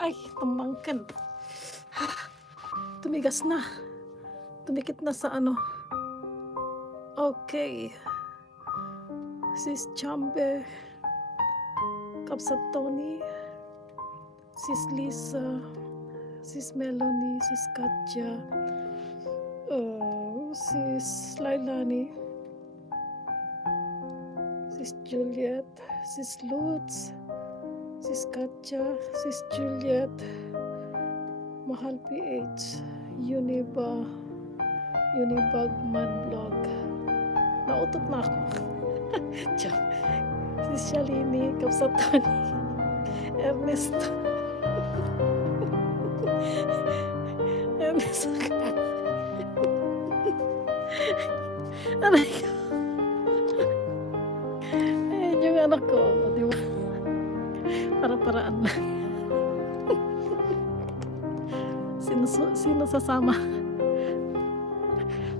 Ay, tumangkin. Tumigas na. Tumikit na sa ano. Okay. Sis Chambe, Kapsat Tony, Sis Lisa, Sis Melanie, Sis Katja, Sis Lailani, Sis Juliet, Sis Lutz, Sis Katja, Sis Juliet, Mahal PH, Unibagman Vlog. Nautot na ako. Sis Shalini, Kapsat Tony, Ernest. Ernest. Aray ko. Ayan yung anak ko. Di ba? Para-paraan lang. Sino sasama?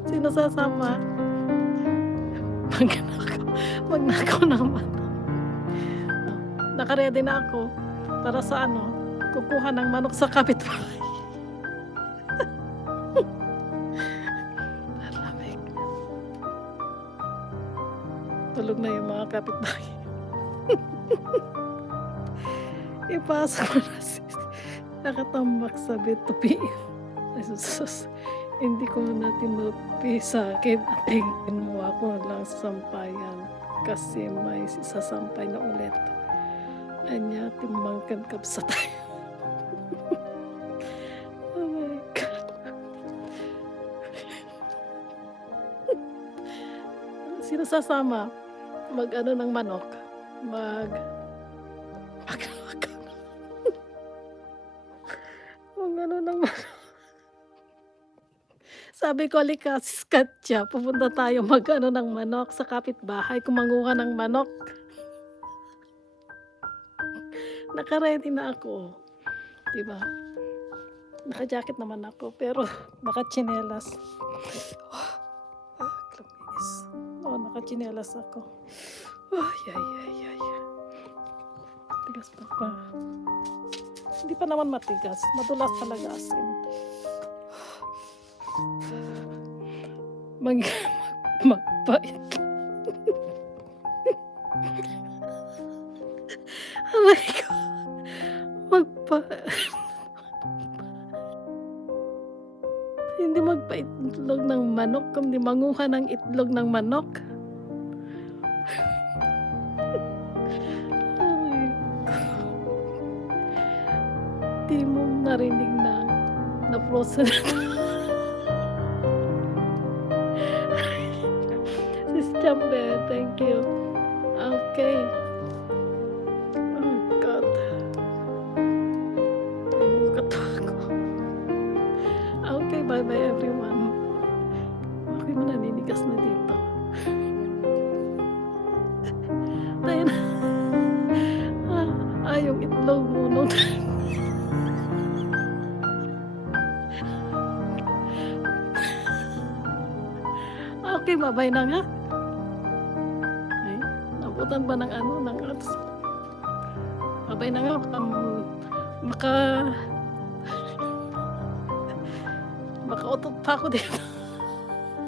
Sino sasama? Magnakaw naman. Nakaredy na ako para sa ano, kukuha ng manok sa kapitbahay. Lamig. Tulog na yung mga kapitbahay. Ipasok mo na sis. Nakatambak sa bed to PM. Ay sus. Hindi ko na tinupi sa akin at kinuha ko lang sa sampayan kasi may sasampay na ulit. Anya, timangkan kapsa tayo. Oh my God. Sino sasama? Mag-ano ng manok? Mag-ano ng manok? Sabi ko, halika, sis Katja, pupunta tayo mag-ano ng manok sa kapitbahay, kumanguha ng manok. Naka-ready na ako. Diba? Naka-jacket naman ako, pero naka-chinelas. Klamis. Naka-chinelas ako. Ay. Tigas pa pa. Hindi pa naman matigas. Madulas talaga asin. Magpait. Aray ko. Hindi magpaitlog ng manok, kundi manguha ng itlog ng manok. Aray ko. Di mo narinig na frozen. Sis Chambe, thank you. Okay. Oh God. Namukat ako. Okay, bye-bye everyone. Okay mo naninigas na dito. Tayo na. Yung itlog mo nung okay, bye-bye na nga. Nabutan ba ng ano, ng ads? Babay na nga, makautot pa ako dito.